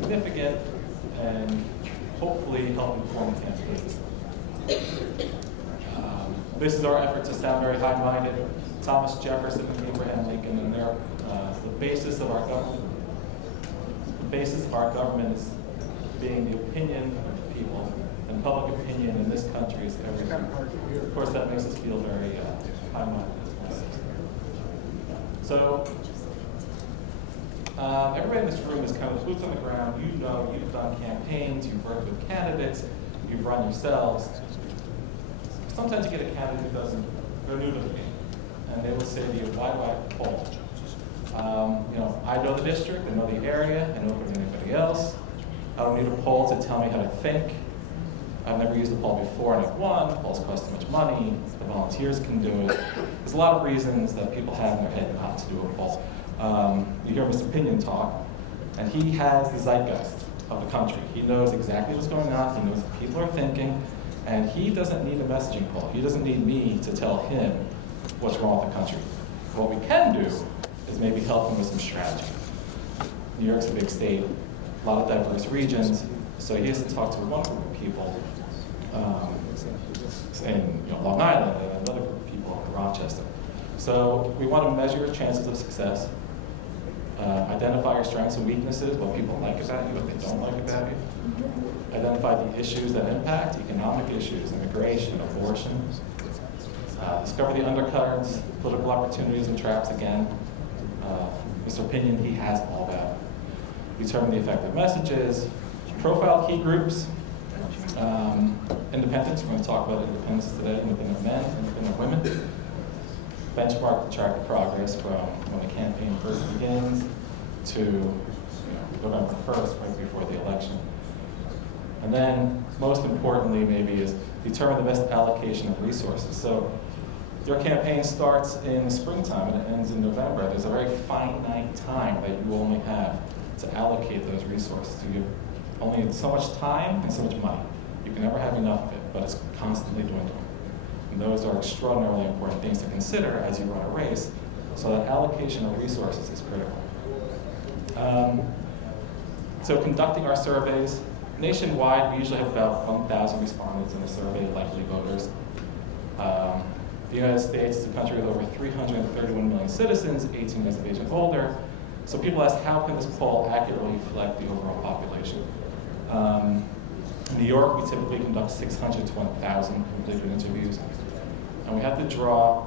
significant and hopefully help inform campaigns. This is our effort to sound very high-minded. Thomas Jefferson and Abraham Lincoln, and they're the basis of our government. The basis of our government is being the opinion of the people, and public opinion in this country is everything. Of course, that makes us feel very high-minded. So, everybody in this room is kind of boots on the ground. You know, you've done campaigns, you've worked with candidates, you've run yourselves. Sometimes you get a candidate who they're new to the game, and they will say to you, why do I poll? I know the district, I know the area, I know better than anybody else. I don't need a poll to tell me how to think. I've never used a poll before and I've won. Polls cost too much money. The volunteers can do it. There's a lot of reasons that people have in their head not to do a poll. You hear Mr. Pinion talk, and he has the zeitgeist of the country. He knows exactly what's going on. He knows what people are thinking, and he doesn't need a messaging poll. He doesn't need me to tell him what's wrong with the country. What we can do is maybe help him with some strategy. New York's a big state, a lot of diverse regions, so he has to talk to one group of people in Long Island and another group of people in Rochester. So we want to measure your chances of success, identify your strengths and weaknesses, what people like about you, what they don't like about you, identify the issues that impact, economic issues, immigration, abortion, discover the undercurrents, political opportunities and traps again. Mr. Pinion, he has all that. Determine the effective messages, profile key groups, independents, we're going to talk about independence today, independent men, independent women, benchmark and track the progress from when the campaign first begins to November 1st, right before the election. And then, most importantly maybe, is determine the best allocation of resources. So your campaign starts in the springtime and it ends in November. There's a very finite time that you only have to allocate those resources. You have only so much time and so much money. You can never have enough of it, but it's constantly dwindling. And those are extraordinarily important things to consider as you run a race, so that allocation of resources is critical. So conducting our surveys, nationwide we usually have about 1,000 respondents in a survey, likely voters. The United States is a country with over 331 million citizens, 18 years of age and older. So people ask, how can this poll accurately reflect the overall population? In New York, we typically conduct 600 to 1,000 completed interviews. And we have to draw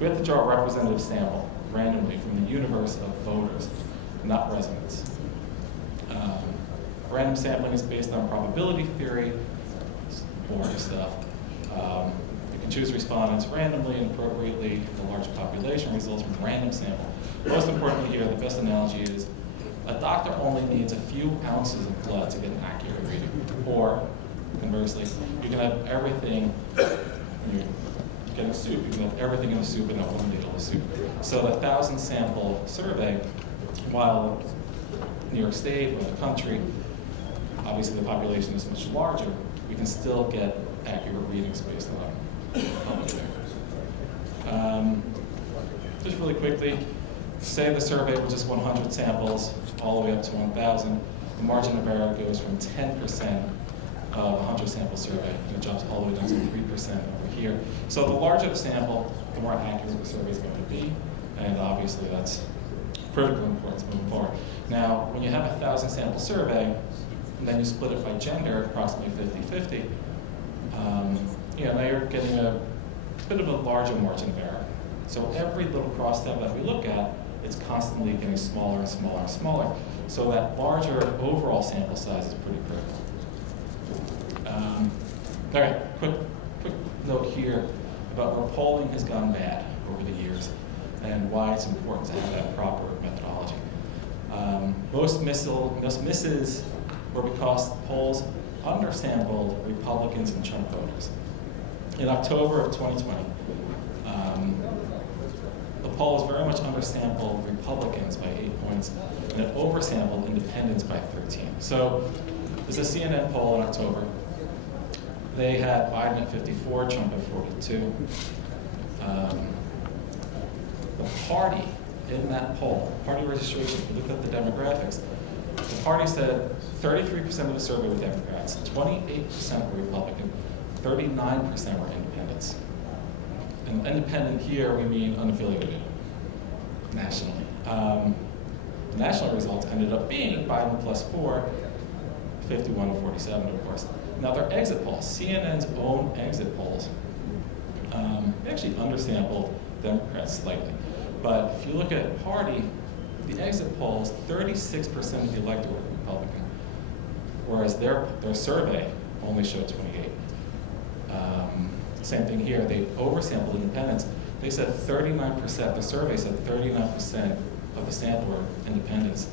a representative sample randomly from the universe of voters, not residents. Random sampling is based on probability theory, boring stuff. You can choose respondents randomly and appropriately. The large population results from random sample. Most importantly here, the best analogy is a doctor only needs a few ounces of blood to get an accurate reading. Or, conversely, you can have everything, when you're getting soup, you can have everything in the soup and not one needle of soup. So the 1,000 sample survey, while New York State or the country, obviously the population is much larger, we can still get accurate readings based on public data. Just really quickly, say the survey was just 100 samples all the way up to 1,000. The margin of error goes from 10% of a 100 sample survey, and it jumps all the way down to 3% over here. So the larger the sample, the more accurate the survey is going to be, and obviously that's critical importance moving forward. Now, when you have a 1,000 sample survey, and then you split it by gender, approximately 50-50, now you're getting a bit of a larger margin of error. So every little cross step that we look at, it's constantly getting smaller and smaller and smaller. So that larger overall sample size is pretty critical. All right, quick note here about where polling has gone bad over the years and why it's important to have that proper methodology. Most misses were because polls undersampled Republicans and Trump voters. In October of 2020, the poll was very much undersampled Republicans by 8 points, and it oversampled independents by 13. So there's a CNN poll in October. They had Biden at 54, Trump at 42. The party in that poll, party registration, we looked at the demographics, The party said 33% of the survey were Democrats, 28% were Republican, 39% were independents. And independent here, we mean unaffiliated nationally. The national results ended up being Biden +4, 51 to 47, of course. Now, their exit polls, CNN's own exit polls, they actually undersampled Democrats slightly. But if you look at party, the exit polls, 36% of the electorate were Republican, whereas their survey only showed 28. Same thing here, they oversampled independents. They said 39%, the survey said 39% of the sample were independents.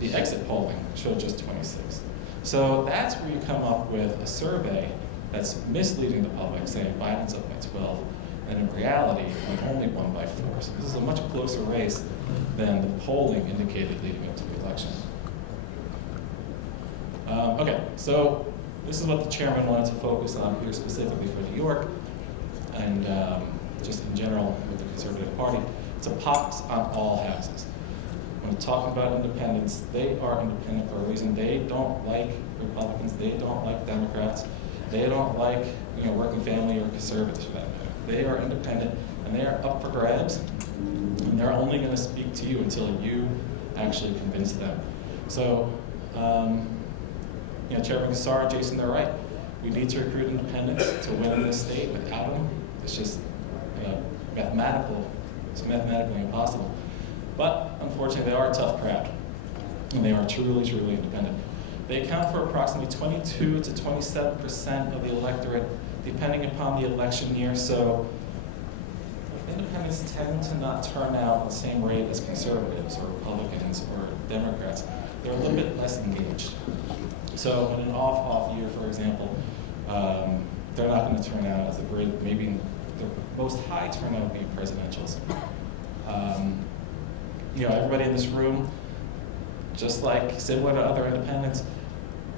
The exit polling showed just 26. So that's where you come up with a survey that's misleading the public, saying Biden's up by 12, and in reality, we only won by 4. So this is a much closer race than the polling indicated leading up to the election. Okay, so this is what the chairman wanted to focus on here specifically for New York, and just in general with the Conservative Party. It's a pox on all houses. When we're talking about independents, they are independent for a reason. They don't like Republicans. They don't like Democrats. They don't like working family or conservatives for that matter. They are independent, and they are up for grabs, and they're only going to speak to you until you actually convince them. So, Chairman Gassar, Jason, they're right. We need to recruit independents to win in this state. Without them, it's just it's mathematically impossible. But unfortunately, they are a tough crowd, and they are truly, truly independent. They account for approximately 22 to 27% of the electorate, depending upon the election year. So independents tend to not turn out at the same rate as conservatives or Republicans or Democrats. They're a little bit less engaged. So in an off year, for example, they're not going to turn out as a great, maybe the most high turnout would be presidentials. Everybody in this room, just like similar to other independents,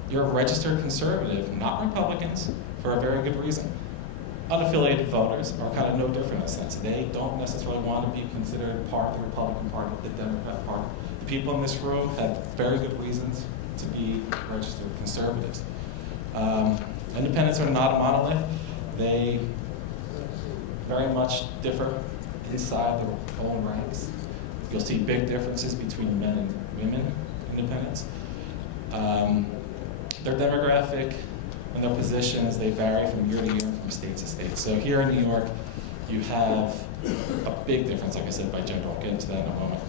you're a registered conservative, not Republicans, for a very good reason. Unaffiliated voters are kind of no different in a sense. They don't necessarily want to be considered part of the Republican Party, the Democrat Party. The people in this room have very good reasons to be registered conservatives. Independents are not a monolith. They very much differ inside their own ranks. You'll see big differences between men and women independents. Their demographic and their positions, they vary from year to year, from state to state. So here in New York, you have a big difference, like I said, by gender. I'll get into that in a moment.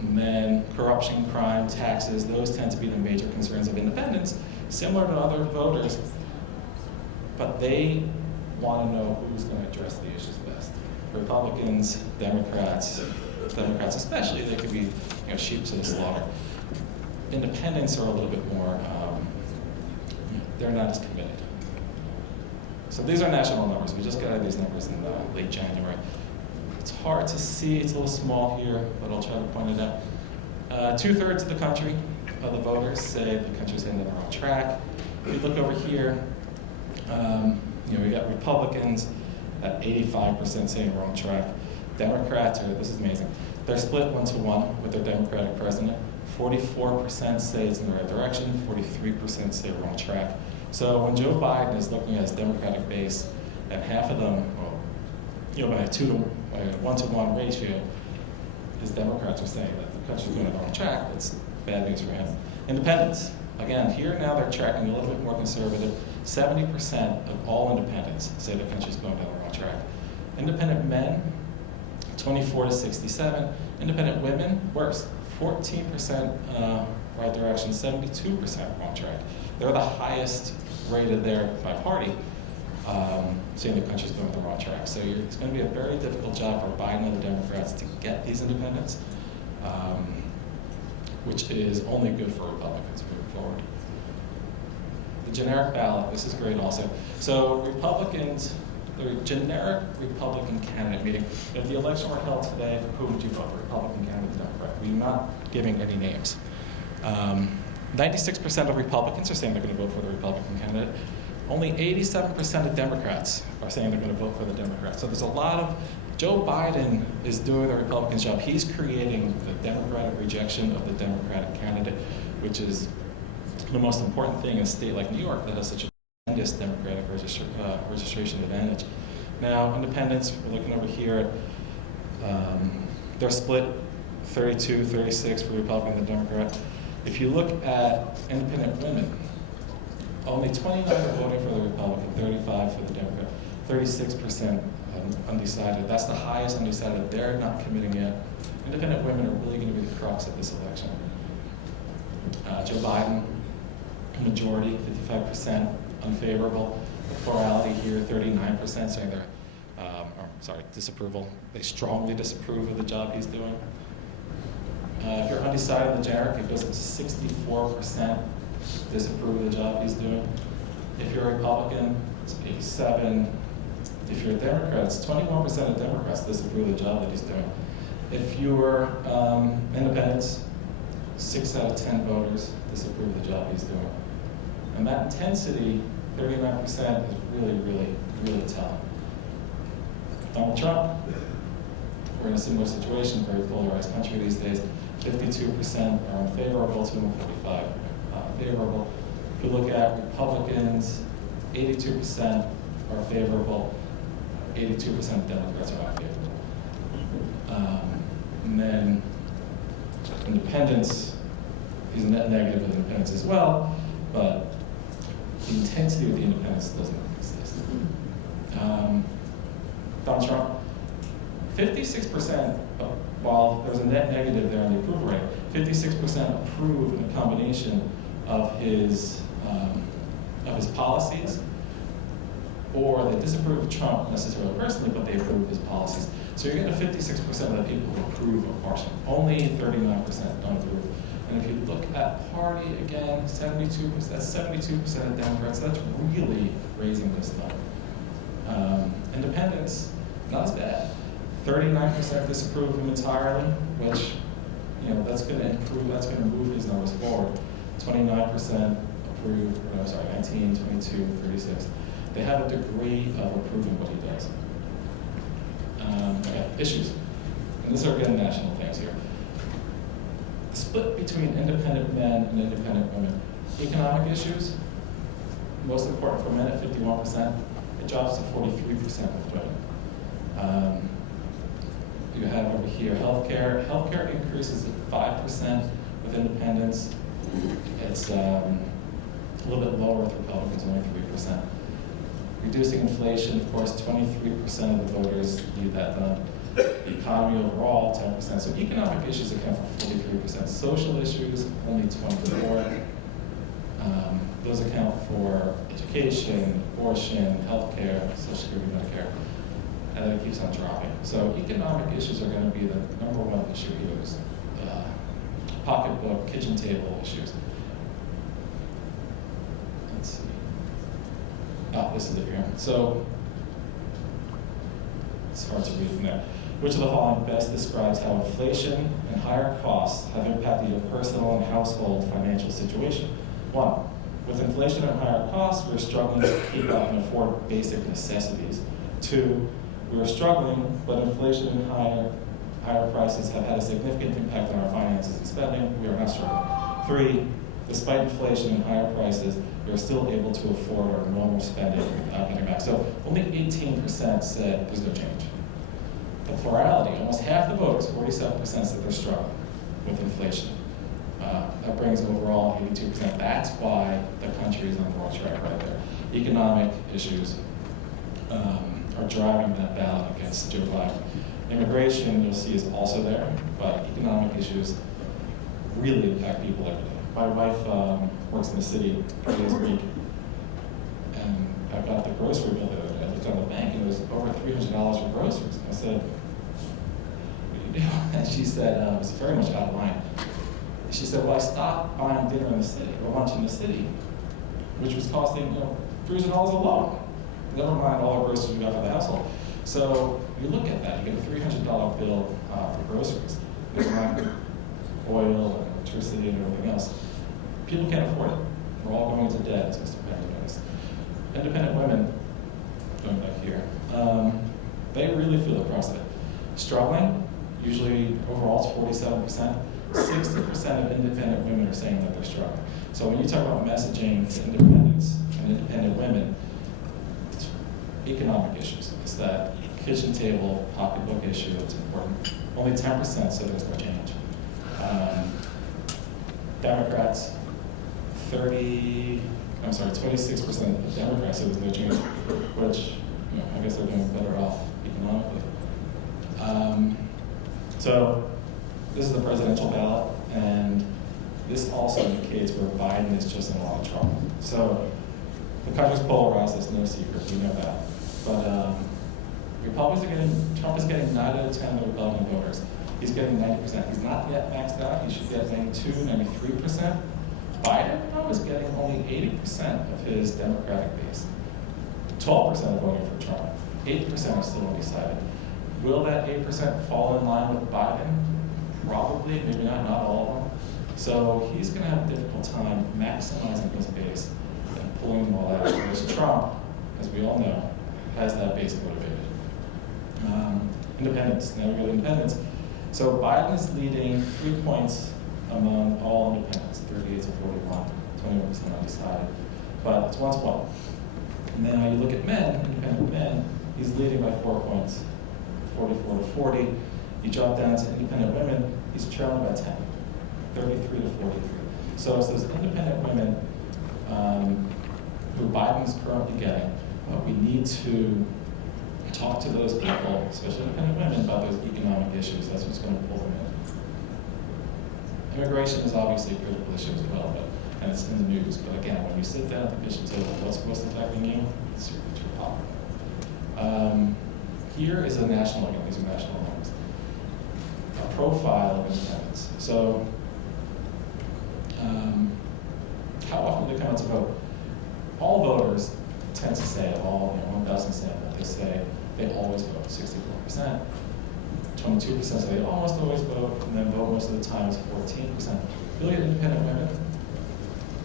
And then corruption, crime, taxes, those tend to be the major concerns of independents, similar to other voters, but they want to know who's going to address the issues best. Republicans, Democrats especially, they could be sheep to the slaughter. Independents are a little bit more, they're not as committed. So these are national numbers. We just got these numbers in late January. It's hard to see, it's a little small here, but I'll try to point it out. 2/3 of the country, of the voters, say the country's heading on the wrong track. If you look over here, we got Republicans at 85% saying wrong track. Democrats this is amazing, they're split 1-to-1 with their Democratic president. 44% say it's in the right direction, 43% say wrong track. So when Joe Biden is looking at his Democratic base, and half of them, by a 1-to-1 ratio, his Democrats are saying that the country's going on the wrong track. That's bad news for him. Independents, again, here now they're tracking a little bit more conservative. 70% of all independents say the country's going down the wrong track. Independent men, 24 to 67. Independent women, worse, 14% right direction, 72% wrong track. They're the highest rated there by party, saying the country's going the wrong track. So it's going to be a very difficult job for Biden and the Democrats to get these independents, which is only good for Republicans moving forward. The generic ballot, this is great also. So Republicans, the generic Republican candidate, meaning if the election were held today, who would you vote for, Republican candidate or Democrat? We're not giving any names. 96% of Republicans are saying they're going to vote for the Republican candidate. Only 87% of Democrats are saying they're going to vote for the Democrat. So there's a lot of Joe Biden is doing the Republicans' job. He's creating the Democratic rejection of the Democratic candidate, which is the most important thing in a state like New York that has such a tremendous Democratic registration advantage. Now, independents, we're looking over here at, they're split 32-36 for the Republican and the Democrat. If you look at independent women, only 29 are voting for the Republican, 35 for the Democrat, 36% undecided. That's the highest undecided. They're not committing yet. Independent women are really going to be the crux of this election. Joe Biden, majority, 55% unfavorable. The plurality here, 39% saying they're, disapproval. They strongly disapprove of the job he's doing. If you're undecided in the generic, it goes to 64% disapprove of the job he's doing. If you're a Republican, it's 87. If you're a Democrat, it's 21% of Democrats disapprove of the job that he's doing. If you're independents, 6 out of 10 voters disapprove of the job he's doing. And that intensity, 39%, is really, really, really telling. Donald Trump, we're in a similar situation, very polarized country these days. 52% are unfavorable, 245 favorable. If you look at Republicans, 82% are favorable, 82% of Democrats are unfavorable. And then independents, he's a net negative with independents as well, but the intensity of the independents doesn't exist. Donald Trump, 56%, while there's a net negative there on the approval rate, 56% approve in a combination of his policies, or they disapprove of Trump necessarily personally, but they approve of his policies. So you're getting 56% of the people who approve of Marshall. Only 39% don't approve. And if you look at party, again, 72%, that's 72% of Democrats. That's really raising this number. Independents, not as bad. 39% disapprove of him entirely, which, that's going to improve, that's going to move his numbers forward. 29% approve, 19, 22, 36. They have a degree of approving what he does. Issues. And these are, again, national things here. The split between independent men and independent women. Economic issues, most important for men at 51%. It drops to 43% with women. You have over here healthcare. Healthcare increases at 5% with independents. It's a little bit lower with Republicans, only 3%. Reducing inflation, of course, 23% of the voters need that done. The economy overall, 10%. So economic issues account for 43%. Social issues, only 24%. Those account for education, abortion, healthcare, Social Security, Medicare, and then it keeps on dropping. So economic issues are going to be the number one issue here. Is pocketbook, kitchen table issues. Let's see. This is it here. So it's hard to read from there. Which of the following best describes how inflation and higher costs have impacted your personal and household financial situation? 1, with inflation and higher costs, we're struggling to keep up and afford basic necessities. 2, we are struggling, but inflation and higher prices have had a significant impact on our finances and spending. We are not struggling. 3, despite inflation and higher prices, we are still able to afford our normal spending without cutting back. So only 18% said there's no change. The plurality, almost half the voters, 47%, said they're struggling with inflation. That brings overall 82%. That's why the country is on the wrong track right there. Economic issues are driving that ballot against Joe Biden. Immigration, you'll see, is also there, but economic issues really impact people every day. My wife works in the city 3 days a week, and I got the grocery bill the other day. I looked on the bank, and it was over $300 for groceries. I said, what do you do? And she said, it was very much out of line. She said, well, I stopped buying dinner in the city, or lunch in the city, which was costing $300 alone. Never mind all the groceries we got for the household. So you look at that, you get a $300 bill for groceries. Never mind oil and electricity and everything else. People can't afford it. We're all going into debt, as Mr. Penny noticed. Independent women, going back here, they really feel the crux of it. Struggling, usually overall it's 47%. 60% of independent women are saying that they're struggling. So when you talk about messaging to independents and independent women, it's economic issues. It's that kitchen table, pocketbook issue that's important. Only 10% say there's no change. Democrats, 26% of Democrats say there's no change, which I guess they're doing better off economically. So this is the presidential ballot, and this also indicates where Biden is just in a lot of trouble. So the country's polarized, that's no secret, we know that. But Trump is getting 9 out of 10 of the Republican voters. He's getting 90%. He's not yet maxed out. He should get 92, 93%. Biden, though, is getting only 80% of his Democratic base. 12% are voting for Trump. 8% are still undecided. Will that 8% fall in line with Biden? Probably, maybe not all of them. So he's going to have a difficult time maximizing his base and pulling them all out. Whereas Trump, as we all know, has that base motivated. Independents, now we go to independents. So Biden is leading 3 points among all independents, 38 to 41, 21% undecided. But it's 1-1. And then when you look at men, independent men, he's leading by 4 points, 44 to 40. You drop down to independent women, he's trailing by 10, 33 to 43. So it's those independent women who Biden's currently getting. We need to talk to those people, especially independent women, about those economic issues. That's what's going to pull them in. Immigration is obviously a critical issue as well, and it's in the news. But again, when you sit down at the kitchen table, what's most affecting you? It's your poverty. Here is a national, again, these are national numbers. A profile of independents. So, how often do they come out to vote? All voters tend to say, 1,000 sample, they say they always vote, 64%. 22% say they almost always vote, and then vote most of the time is 14%. If you look at independent women,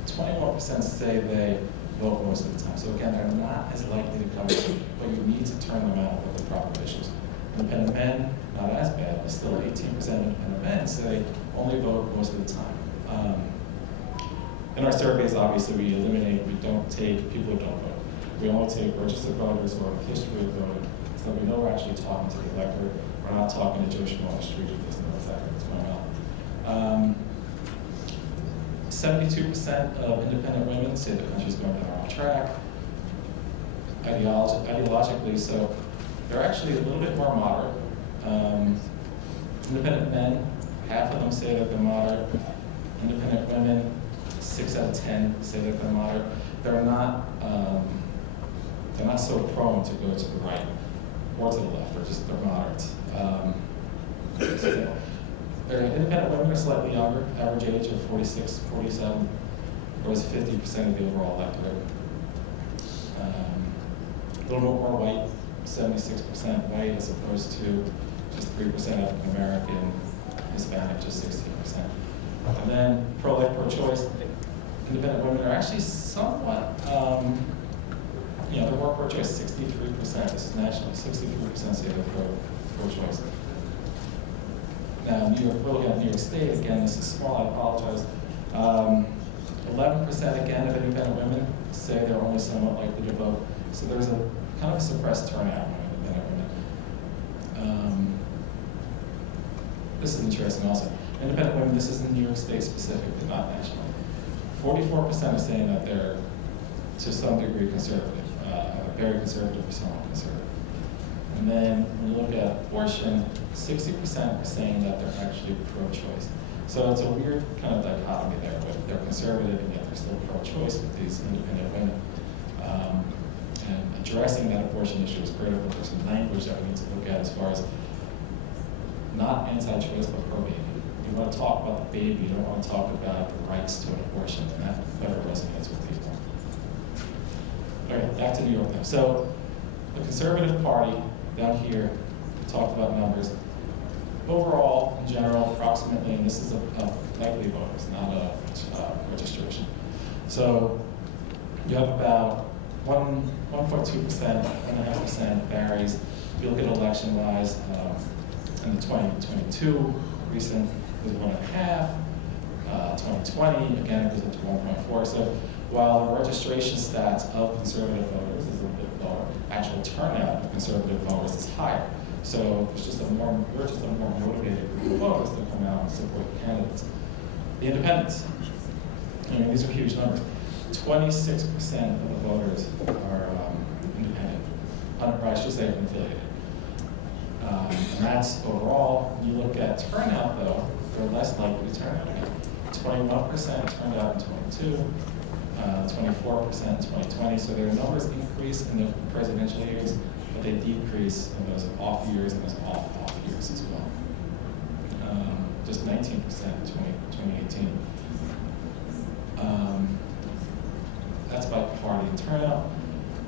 21% say they vote most of the time. So again, they're not as likely to come in, but you need to turn them out with the proper issues. Independent men, not as bad, but still 18% independent men say only vote most of the time. In our surveys, obviously, we don't take people who don't vote. We only take registered voters or a history of voting, so we know we're actually talking to the electorate. We're not talking to Joe Schmo on the street who doesn't know exactly what's going on. 72% of independent women say the country's going down the wrong track, ideologically, so they're actually a little bit more moderate. Independent men, half of them say that they're moderate. Independent women, 6 out of 10 say that they're moderate. They're not so prone to go to the right or to the left, or just they're moderate. Their independent women are slightly younger, average age of 46, 47, whereas 50% of the overall electorate. A little bit more white, 76% white, as opposed to just 3% African American, Hispanic, just 16%. And then pro-life, pro-choice, independent women are actually somewhat, they're more pro-choice, 63%. This is national, 63% say they're pro-choice. Now, we're looking at New York State, again, this is small, I apologize. 11% again of independent women say they're only somewhat likely to vote. So there's a kind of suppressed turnout among independent women. This is interesting also. Independent women, this is in New York State specifically, not national. 44% are saying that they're, to some degree, conservative, very conservative or somewhat conservative. And then when you look at abortion, 60% are saying that they're actually pro-choice. So it's a weird kind of dichotomy there, with they're conservative and yet they're still pro-choice with these independent women. And addressing that abortion issue is critical. There's some language that we need to look at as far as not anti-choice, but pro-baby. You want to talk about the baby, you don't want to talk about the rights to an abortion, and that better resonates with people. All right, back to New York now. So the Conservative Party down here, we talked about numbers. Overall, in general, approximately, and this is a likely voters, not a registration. So you have about 1.2%, 1.5% varies. If you look at election-wise, And the 2022 recent was 1.5. 2020, again, it goes up to 1.4. So while the registration stats of conservative voters is a bit lower, actual turnout of conservative voters is higher. So we're just a more motivated group of voters that come out and support the candidates. The independents, I mean, these are huge numbers. 26% of the voters are independent, or I should say unaffiliated. And that's overall. You look at turnout, though, they're less likely to turn out again. 21% turned out in 22, 24% in 2020. So their numbers increase in the presidential years, but they decrease in those off years and those off years as well. Just 19% in 2018. That's by party turnout.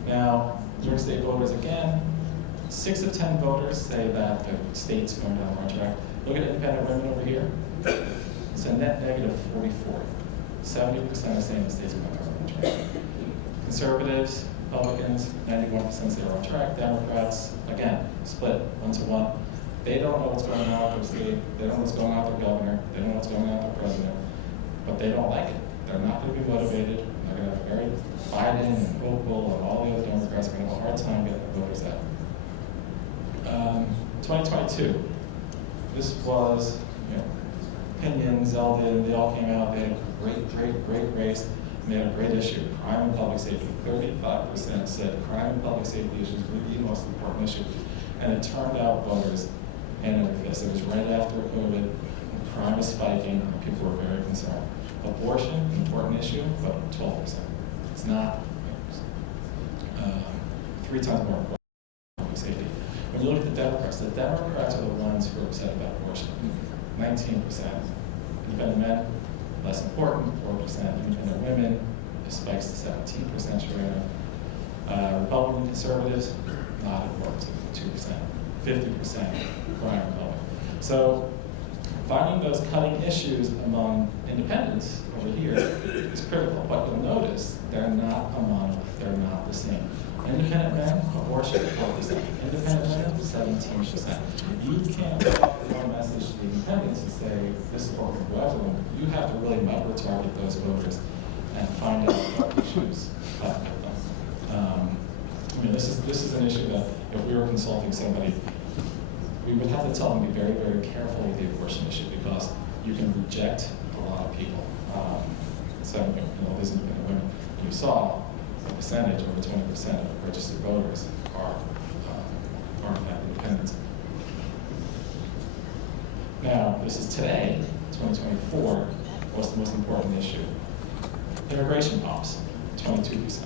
Now, New York State voters again, 6 of 10 voters say that the state's going down the wrong track. Look at independent women over here. It's a net negative 44. 70% are saying the state's going down the wrong track. Conservatives, Republicans, 91% say they're on track. Democrats, again, split 1-to-1. They don't know what's going on with their state. They don't know what's going on with their governor. They don't know what's going on with their president. But they don't like it. They're not going to be motivated. They're going to be very Biden and Hochul and all the other Democrats are going to have a hard time getting their voters out. 2022. This was, Pinion, Zeldin, they all came out. They had a great race. And they had a great issue, crime and public safety. 35% said crime and public safety issues were the most important issue. And it turned out voters handed this. It was right after COVID, and crime was spiking, and people were very concerned. Abortion, an important issue, but 12%. It's not 3 times more important than public safety. When you look at the Democrats are the ones who are upset about abortion. 19%. Independent men, less important, 4%. Independent women, it spikes to 17% sure enough. Republican conservatives, not important, 2%. 50% crime Republican. So finding those cutting issues among independents over here is critical, but you'll notice they're not a monolith, they're not the same. Independent men, abortion, 12%. Independent women, 17%. You can't put one message to the independents and say, this is what we're going to do. You have to really micro-target those voters and find out what issues affect them. This is an issue that if we were consulting somebody, we would have to tell them to be very, very careful with the abortion issue because you can reject a lot of people. These independent women, you saw a percentage, over 20% of registered voters are in fact independent. Now, this is today, 2024, what's the most important issue? Immigration bumps, 22%.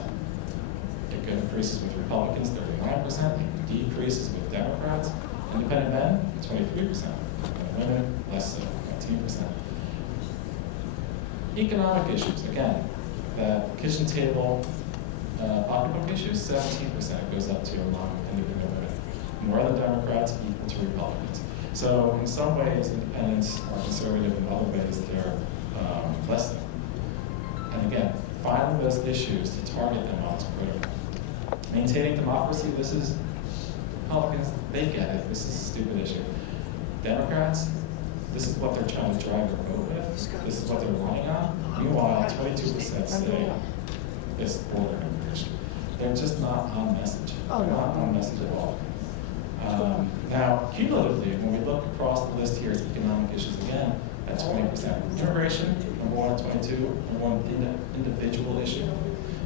It increases with Republicans, 39%. It decreases with Democrats. Independent men, 23%. Independent women, less so, 19%. Economic issues, again, the kitchen table pocketbook issues, 17% goes up to among independent women. More than Democrats, equal to Republicans. So in some ways, independents are conservative, in other ways they're less than. And again, finding those issues to target them on is critical. Maintaining democracy, this is Republicans, they get it. This is a stupid issue. Democrats, this is what they're trying to drive their vote with. This is what they're running on. Meanwhile, 22% say it's border immigration. They're just not on message. They're not on message at all. Now, cumulatively, when we look across the list here, it's economic issues again at 20%. Immigration, number 1 at 22, number 1 individual issue.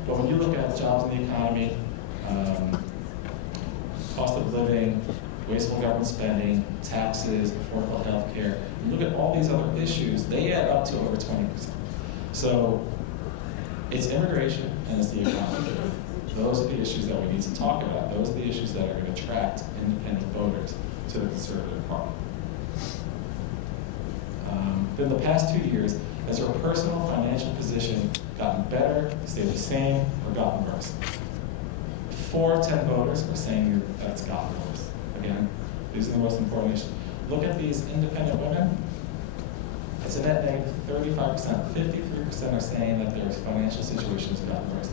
But when you look at jobs in the economy, cost of living, wasteful government spending, taxes, affordable health care, you look at all these other issues, they add up to over 20%. So it's immigration and it's the economy. Those are the issues that we need to talk about. Those are the issues that are going to attract independent voters to the Conservative Party. In the past 2 years, has your personal financial position gotten better, stayed the same, or gotten worse? 4 of 10 voters are saying that it's gotten worse. Again, these are the most important issues. Look at these independent women. It's a net negative 35%. 53% are saying that their financial situation has gotten worse.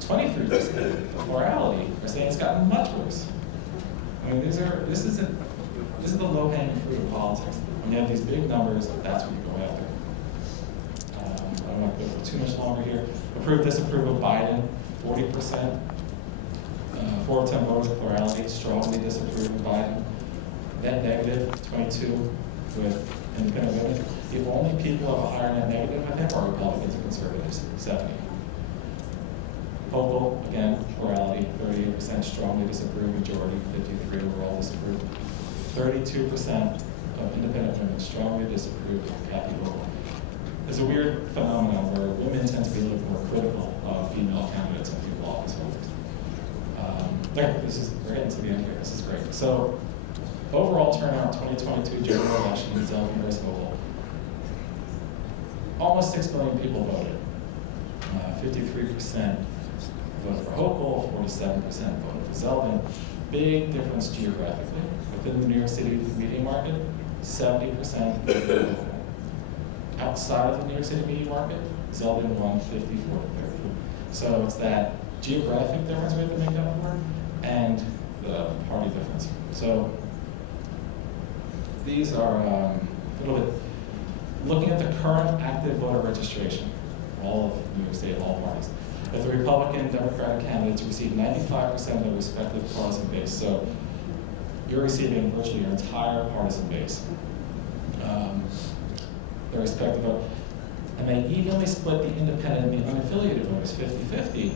23% of plurality are saying it's gotten much worse. I mean, this isn't This is the low-hanging fruit of politics. When you have these big numbers, that's what you go after. I don't want to go for too much longer here. Approve, disapprove of Biden, 40%. 4 of 10 voters, plurality, strongly disapprove of Biden. Net negative, 22 with independent women. The only people who have a higher net negative, I think, are Republicans and conservatives, 70. Vocal, again, plurality, 38% strongly disapprove, majority, 53 overall disapprove. 32% of independent women strongly disapprove of Kathy Hochul. There's a weird phenomenon where women tend to be a little more critical of female candidates and female office holders. We're getting to the end here. This is great. So, overall turnout 2022 general election in Zeldin versus Hochul. Almost 6 million people voted. 53% voted for Hochul, 47% voted for Zeldin. Big difference geographically. Within the New York City media market, 70% voted for Hochul. Outside of the New York City media market, Zeldin won 54 to 30. So it's that geographic difference we have to make up for, and the party difference. So these are a little bit looking at the current active voter registration, all of New York State, all parties. If the Republican, Democratic candidates receive 95% of their respective partisan base, so you're receiving virtually your entire partisan base, their respective vote, and they evenly split the independent and the unaffiliated voters 50-50,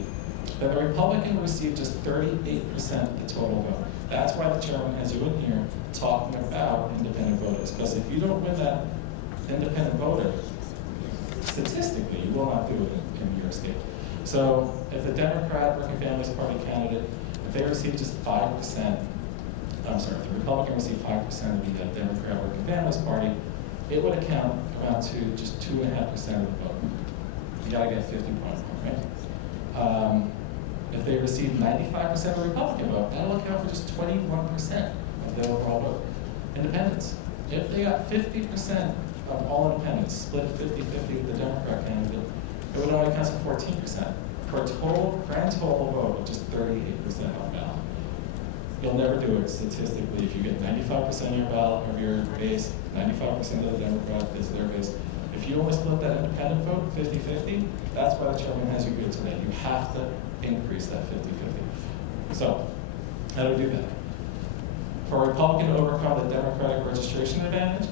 then the Republican will receive just 38% of the total vote. That's why the chairman has you in here talking about independent voters, because if you don't win that independent voter, statistically, you will not do it in New York State. So if the Democrat Working Families Party candidate, if they receive just 5%, if the Republican received 5% of the Democrat Working Families Party, it would account around to just 2.5% of the vote. You gotta get 50.1, right? If they receive 95% of the Republican vote, that'll account for just 21% of the overall vote. Independents. If they got 50% of all independents, split 50-50 with the Democrat candidate, it would only account for 14%, for a grand total vote of just 38% on ballot. You'll never do it statistically if you get 95% of your ballot of your base, 95% of the Democrat is their base. If you only split that independent vote 50-50, that's why the chairman has you here today. You have to increase that 50-50. So, how do we do that? For a Republican to overcome the Democratic registration advantage,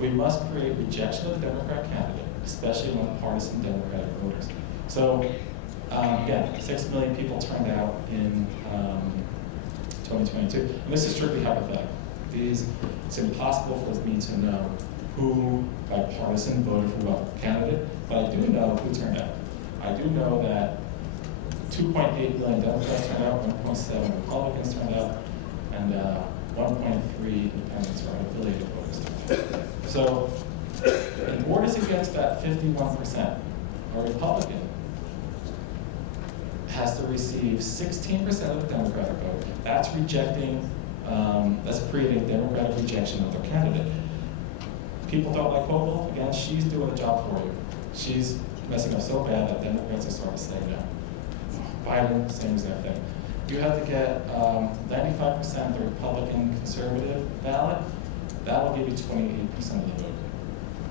we must create rejection of the Democrat candidate, especially among partisan Democratic voters. So, again, 6 million people turned out in 2022, and this is strictly hypothetical. It's impossible for me to know who bipartisan voted for what candidate, but I do know who turned out. I do know that 2.8 million Democrats turned out, 1.7 Republicans turned out, and 1.3 independents or unaffiliated voters turned out. So, in order to get to that 51%, a Republican has to receive 16% of the Democratic vote. That's creating Democratic rejection of their candidate. People don't like Hochul. Again, she's doing the job for you. She's messing up so bad that Democrats are starting to say no. Biden, same exact thing. You have to get 95% the Republican conservative ballot. That will give you 28% of the vote.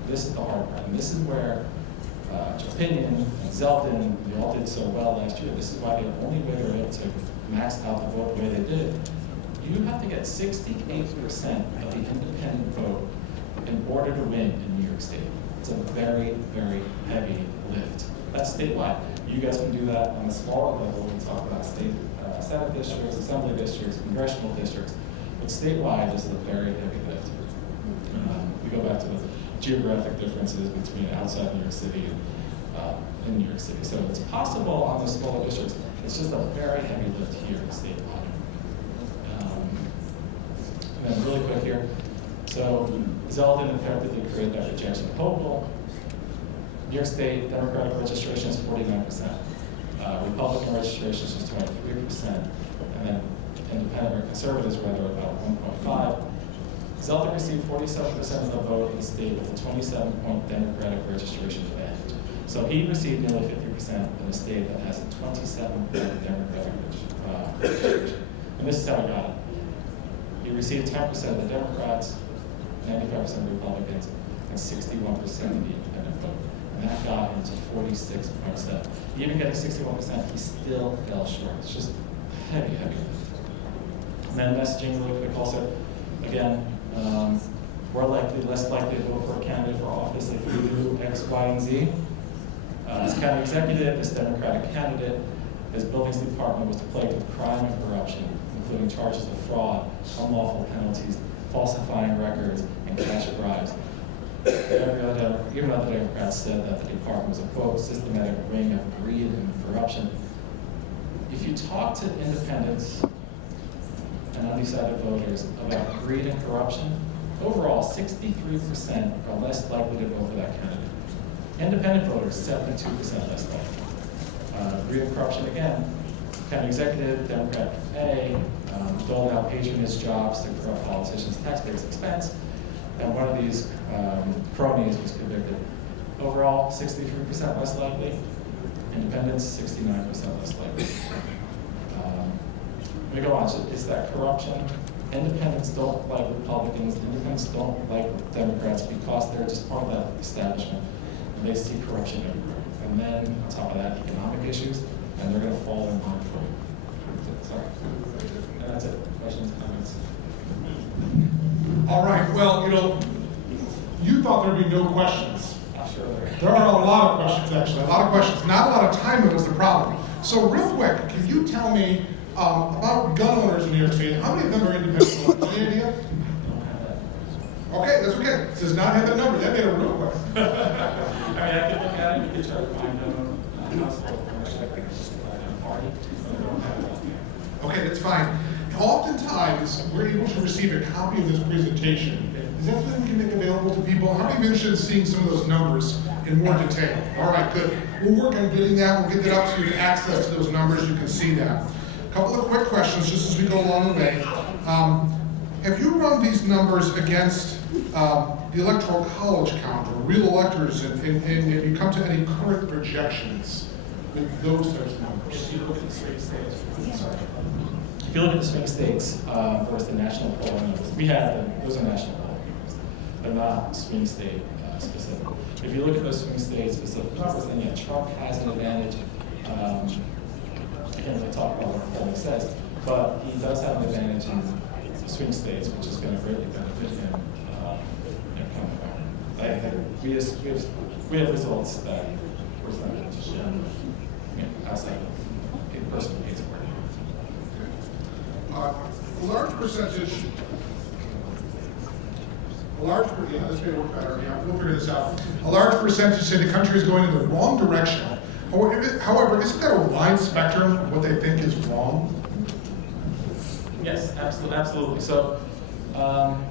This is the hard part, and this is where Opinion and Zeldin, they all did so well last year. This is why the only way they were able to max out the vote the way they did. You have to get 68% of the independent vote in order to win in New York State. It's a very, very heavy lift. That's statewide. You guys can do that on a smaller level. We talk about state Senate districts, assembly districts, congressional districts. But statewide, this is a very heavy lift. We go back to the geographic differences between outside New York City and in New York City. So it's possible on the smaller districts. It's just a very heavy lift here statewide. And then really quick here. So Zeldin effectively created that rejection of Hochul. New York State Democratic registration is 49%. Republican registration is just 23%. And then independent or conservatives rather about 1.5. Zeldin received 47% of the vote in the state with a 27-point Democratic registration advantage. So he received nearly 50% in a state that has a 27-point Democratic registration. And this is how he got it. he received 10% of the Democrats, 95% of the Republicans, and 61% of the independent vote. And that got him to 46.7. Even getting 61%, he still fell short. It's just heavy. And then messaging really quick also, again, we're likely, less likely to vote for a candidate for office if we do X, Y, and Z. As county executive, this Democratic candidate, his buildings department was plagued with crime and corruption, including charges of fraud, unlawful penalties, falsifying records, and cash bribes. Even though the Democrats said that the department was a, quote, systematic ring of greed and corruption, if you talk to independents and undecided voters about greed and corruption, overall, 63% are less likely to vote for that candidate. Independent voters, 72% less likely. Greed and corruption, again, county executive, Democrat A, doled out patronage jobs to corrupt politicians' taxpayers' expense, and one of these cronies was convicted. Overall, 63% less likely. Independents, 69% less likely. Let me go on. So is that corruption? Independents don't like Republicans. Independents don't like Democrats because they're just part of that establishment. And they see corruption everywhere. And then, on top of that, economic issues, and they're going to fall in line for it. Sorry. And that's it. Questions, comments? All right. Well, you thought there'd be no questions. Sure. There are a lot of questions, actually. A lot of questions. Not a lot of time that was the problem. So real quick, can you tell me about gun owners in New York State? How many of them are independent voters? Any idea? Okay, that's okay. It does not have that number. That made it real quick. I mean, I could look at it. You could try to find a household party. Okay, that's fine. Oftentimes, we're able to receive a copy of this presentation. Is that something we can make available to people? How many of you are interested in seeing some of those numbers in more detail? All right, good. We'll work on getting that. We'll get that up so you can access to those numbers. You can see that. A couple of quick questions just as we go along the way. Have you run these numbers against the Electoral College count or real electors, and if you come to any current projections with those types of numbers? If you look at the swing states, if you look at the swing states versus the national poll numbers, we have them. Those are national poll numbers. They're not swing state specific. If you look at those swing state specific numbers, then yeah, Trump has an advantage. I can't really talk about what the polling says, but he does have an advantage in swing states, which is going to greatly benefit him coming back. We have results that present outside a person who pays for it. A large percentage, this may work better. Yeah, we'll figure this out. A large percentage say the country is going in the wrong direction. However, isn't there a wide spectrum of what they think is wrong? Yes, absolutely. So,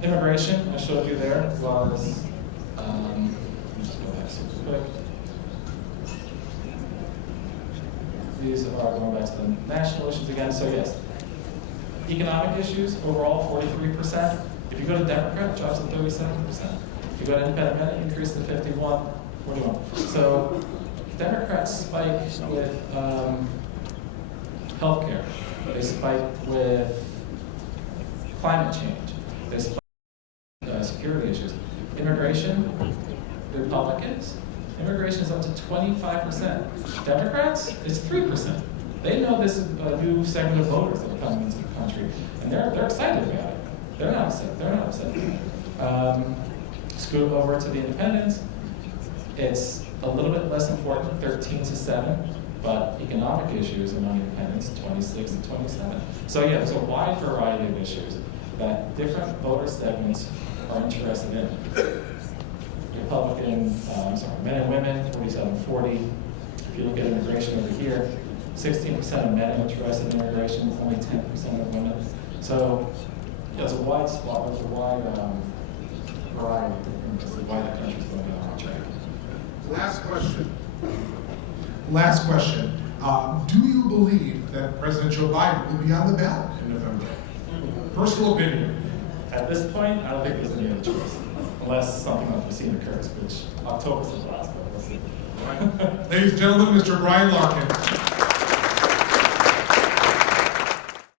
immigration, I showed you there, was, let me just go back super quick. These are going back to the national issues again. So yes, economic issues, overall 43%. If you go to Democrat, it drops to 37%. If you go to Independent, it increases to 41. So Democrats spike with healthcare. They spike with climate change. They spike with security issues. Immigration, the Republicans, immigration is up to 25%. Democrats, it's 3%. They know this is a new segment of voters that are coming into the country, and they're excited about it. They're not upset. Scoot over to the independents. It's a little bit less important, 13-7, but economic issues among independents, 26-27. So yeah, there's a wide variety of issues that different voter segments are interested in. Republican, men and women, 47-40. If you look at immigration over here, 16% of men are interested in immigration, only 10% of women. So there's a wide swath, there's a wide variety as to why the country's going down the wrong track. Last question. Do you believe that President Joe Biden will be on the ballot in November? Personal opinion. At this point, I don't think there's any other choice, unless something unforeseen occurs, which October's the last, but we'll see. Ladies and gentlemen, Mr. Brian Larkin.